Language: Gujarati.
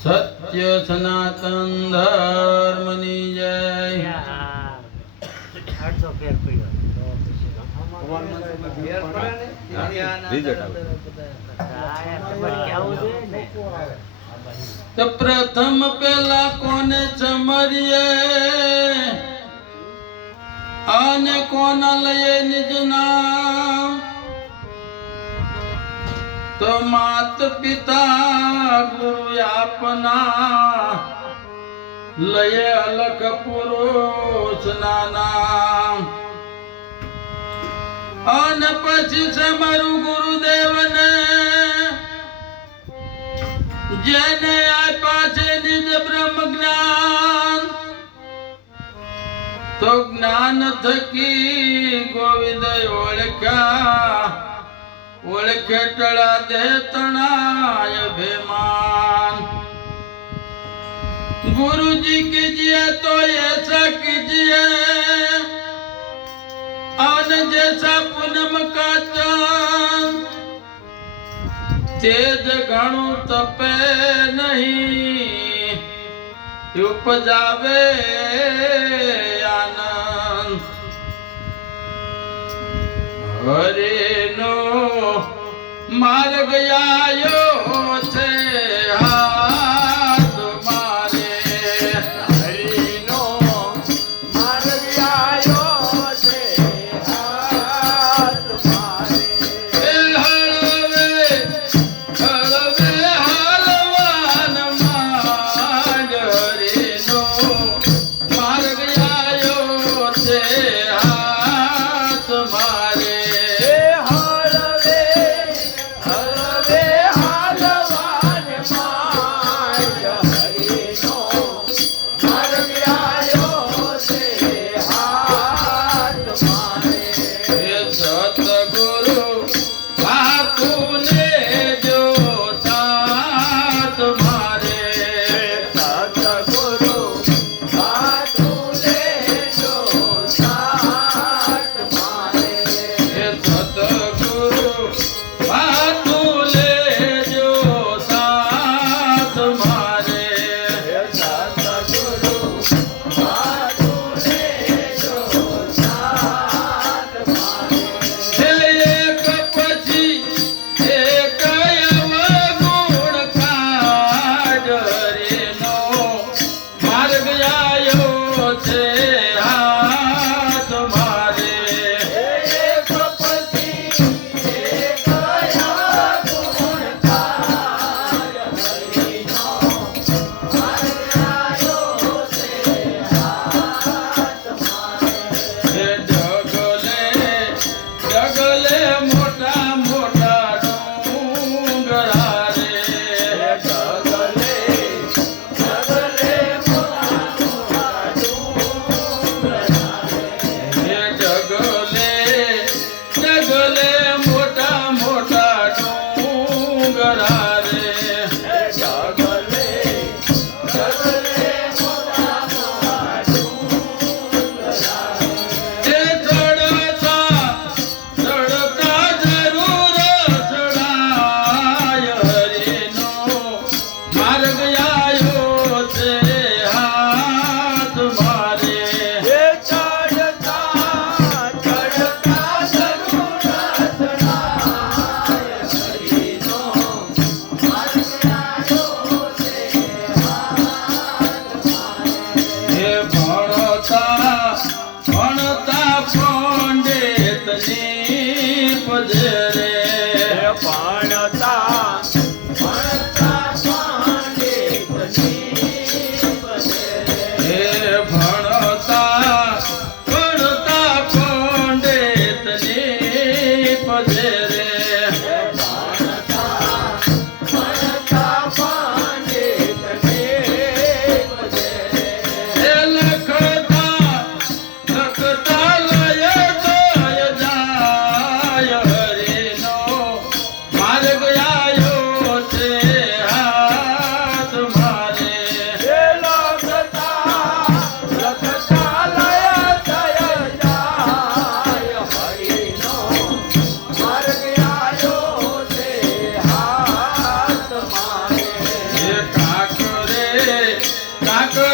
સત્ય સનાતન ધર્મની જય. તો પ્રથમ પેલા કોને ચમરીએ? અને કોના લઈએ નિજ નામ તો માત પિતા ગુરુ આપના લયે અલખ પુરુષ નામ અને પછી છે મારું ગુરુદેવને જેને આપ્યા છે નિજ બ્રહ્મ જ્ઞાન તો જ્ઞાન થકી ગોવિંદ ઓળખ્યા ઓળખે उलकेटड़ा देतनाय बेमान गुरु जी कीजिए तो ऐसा कीजिए आन जैसा पूनम का चांद तेज गणु तपे नहीं उपजावे હરે નો માર્ગ આયો છે. fine. Saka!